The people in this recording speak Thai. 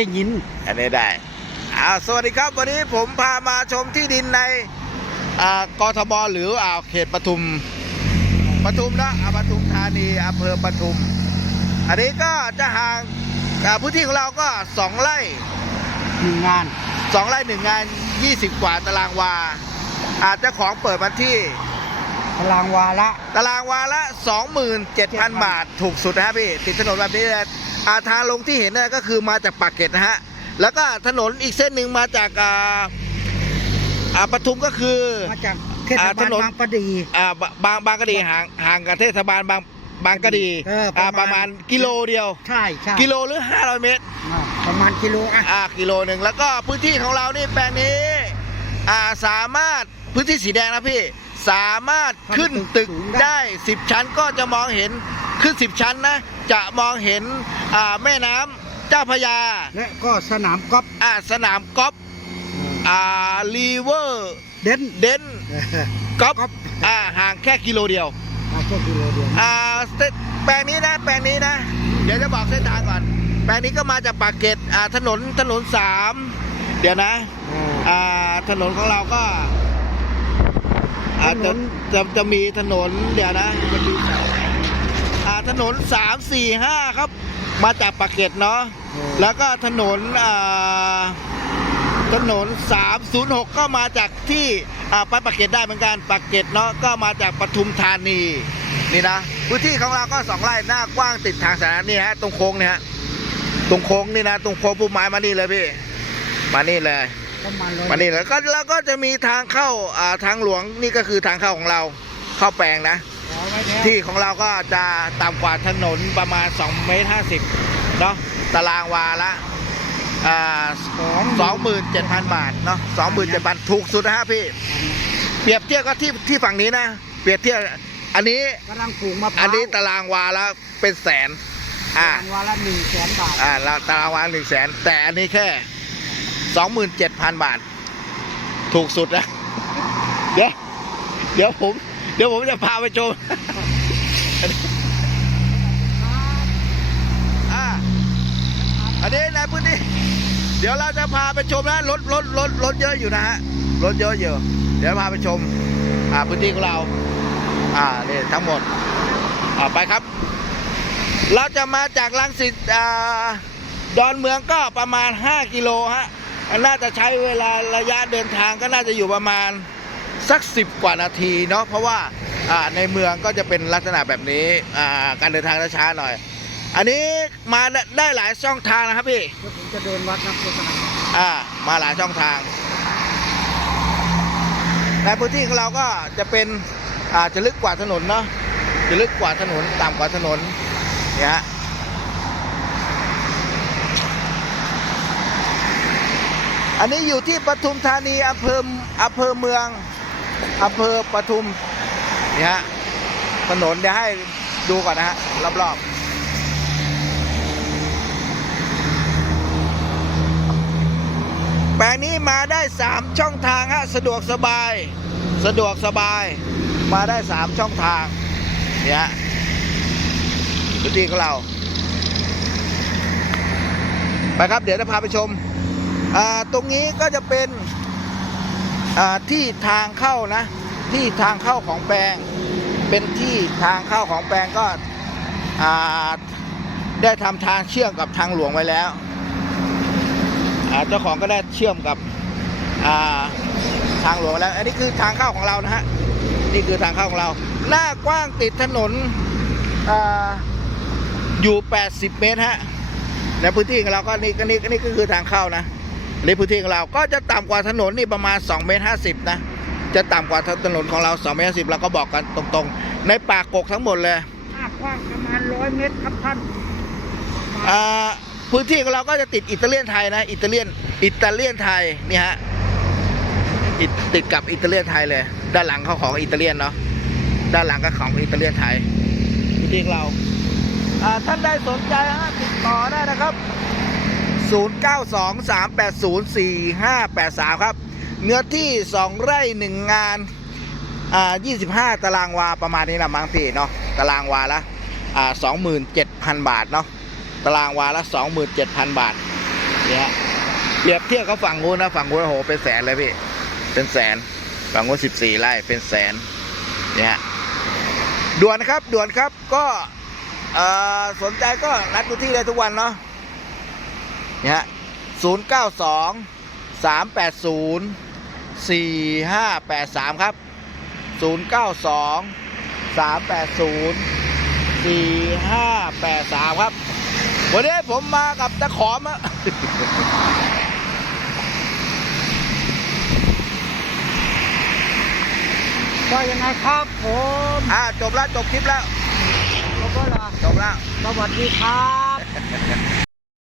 ได้ยิน อันนี้ได้อ้าวสวัสดีครับวันนี้ผมพามาชมที่ดินในอ่ากทมหรืออ่าเขตปทุมปทุมนะอ่าปทุมธานีอำเภอปทุม อันนี้ก็จะห่างอ่าพื้นที่ของเราก็สองไร่หนึ่งงานสองไร่หนึ่งงาน20กว่าตารางวา อาจจะของเปิดมาที่พลังวาละ ตารางวาละ27,000บาท ถูกสุดนะฮะพี่ ติดถนนแบบนี้เลยอา ทางลงที่เห็นเนี่ยก็คือมาจากปากเกร็ดนะฮะ แล้วก็ถนนอีกเส้นหนึ่งมาจากอ่าอ่าปทุมก็คือมาจากเทศอ่าบาถลนนบางประดีอ่าบางบางบางกะดีห่างห่างกับเทศบาลบางบางกะดีเออประมาณอ่าประมาณกิโลเดียวใช่ใช่กิโลหรือ500เมตรอ่าประมาณกิโลอะอ่ากิโลหนึ่งแล้วก็พื้นที่ของเรานี่แปลงนี้อ่าสามารถพื้นที่สีแดงนะพี่สามารถขึ้นตึกได้ 10 ชั้นก็จะมองเห็นขึ้น 10 ชั้นนะ จะมองเห็นอ่าแม่น้ำเจ้าพระยา และก็สนามกอล์ฟอ่าสนามกอล์ฟอ่ารีเวอร์เด่นเดนเออกอล์ฟอ่าห่างแค่กิโลเดียวมาแค่กิโลเดียวอ่าเส้นแปลงนี้นะแปลงนี้นะ เดี๋ยวจะบอกเส้นทางก่อน แปลงนี้ก็มาจากปากเกร็ดอ่าถนนถนนสามเดี๋ยวนะเอออ่าถนนของเราก็อาจจะถนนจะจะมีถนนเดี๋ยวนะมันมีอ่า ถนนสามสี่ห้าครับ มาจากปากเกร็ดเนาะเออแล้วก็ถนนอ่าถนน 306 ก็มาจากที่อ่าไปปากเกร็ดได้เหมือนกันปากเกร็ดเนาะก็มาจากปทุมธานีนี่นะพื้นที่ของเราก็สองไร่หน้ากว้างติดทางสาธารณะนี่ฮะตรงโค้งเนี่ยฮะตรงโค้งนี่นะตรงโค้งปุ่มไม้มานี่เลยพี่มานี่เลยประมาณร้อยมานี่แล้วก็แล้วก็จะมีทางเข้าอ่าทางหลวงนี่ก็คือทางเข้าของเราเข้าแปลงนะเอาไว้แล้ว ที่ของเราก็จะต่ำกว่าถนนประมาณ2เมตร50เนาะตารางวาละอ่าสองสองหมื่นเจ็ดพันบาทเนาะสองหมื่นเจ็ดพันถูกสุดนะฮะพี่ เปรียบเทียบก็ที่ที่ฝั่งนี้นะ เปรียบเทียบอันนี้กำลังปลูกมะพร้าวอันนี้ตารางวาละเป็นแสนอ่าตารางวาละหนึ่งแสนบาทอ่าแล้วตารางวาหนึ่งแสนแต่อันนี้แค่สองหมื่นเจ็ดพันบาท ถูกสุดนะเดี๋ยวเดี๋ยวผมเดี๋ยวผมจะพาไปชมอ่าอันนี้ในพื้นที่เดี๋ยวเราจะพาไปชมนะรถรถรถรถเยอะอยู่นะฮะรถเยอะอยู่เดี๋ยวพาไปชม อ่าพื้นที่ของเรา อ่านี่ทั้งหมด อ่าไปครับ เราจะมาจากลังสิตอ่าดอนเมืองก็ประมาณ 5 กิโลฮะน่าจะใช้เวลาระยะเดินทางก็น่าจะอยู่ประมาณ สัก 10 กว่านาทีเนาะเพราะว่าอ่าในเมืองก็จะเป็นลักษณะแบบนี้อ่าการเดินทางช้าๆหน่อย อันนี้มาได้หลายช่องทางนะครับพี่เดี๋ยวผมจะเดินวัดนะโฆษณาอ่ามาหลายช่องทางในพื้นที่ของเราก็จะเป็นอ่าจะลึกกว่าถนนเนาะจะลึกกว่าถนนต่ำกว่าถนนเนี่ยฮะอันนี้อยู่ที่ปทุมธานีอำเภออำเภอเมือง อำเภอปทุมนี่ฮะถนนเดี๋ยวให้ดูก่อนนะฮะรอบๆแปลงนี้มาได้ 3 ช่องทางฮะสะดวกสบาย สะดวกสบายมาได้ 3 ช่องทางเนี่ยพื้นที่ของเรา ไปครับเดี๋ยวจะพาไปชม ตรงนี้ก็จะเป็น ที่ทางเข้านะ ที่ทางเข้าของแปลง เป็นที่ทางเข้าของแปลงก็ได้ทำทางเชื่อมกับทางหลวงไว้แล้วเจ้าของก็ได้เชื่อมกับทางหลวงไว้แล้ว อันนี้คือทางเข้าของเรานะฮะนี่คือทางเข้าของเรา หน้ากว้างติดถนนออยู่ 80 เมตรฮะในพื้นที่ของเราก็นี่ก็นี่ก็นี่ก็คือทางเข้านะ ในพื้นที่ของเราก็จะต่ำกว่าถนนนี่ประมาณ2เมตร50นะจะต่ำกว่าถนนของเรา2เมตร50เราก็บอกกันตรงๆ ในป่ากกทั้งหมดเลยหน้ากว้างประมาณร้อยเมตรครับท่านอ่าพื้นที่ของเราก็จะติดอิตาเลียนไทยนะอิตาเลียนอิตาเลียนไทยนี่ฮะอิติดกับอิตาเลียนไทยเลย ด้านหลังเขาของอิตาเลียนเนาะด้านหลังก็ของอิตาเลียนไทยพื้นที่ของเราอ่าท่านใดสนใจฮะติดต่อได้นะครับ 0923804583 ครับ เนื้อที่ 2 ไร่ 1 งาน อ่า 25 ตารางวาประมาณนี้ละมั้งพี่เนาะ ตารางวาละ อ่า 27,000 บาทเนาะ ตารางวาละ 27,000 บาท เนี่ยเปรียบเทียบกับฝั่งนู้นะฝั่งนู้นโหเป็นแสนเลยพี่ เป็นแสน ฝั่งนู้นสิบสี่ไร่ เป็นแสน เนี่ยด่วนครับ ด่วนครับ ก็เออสนใจก็นัดดูที่ได้ทุกวันเนาะ นี่ยฮะศูนย์เก้าสองสามแปดศูนย์สี่ห้าแปดสามครับศูนย์เก้าสองสามแปดศูนย์สี่ห้าแปดสามครับ วันนี้ผมมากับตะขอมอะก็ยังไงครับผมอ่าจบแล้ว จบคลิปแล้วขอบคุณละจบแล้ว สวัสดีครับ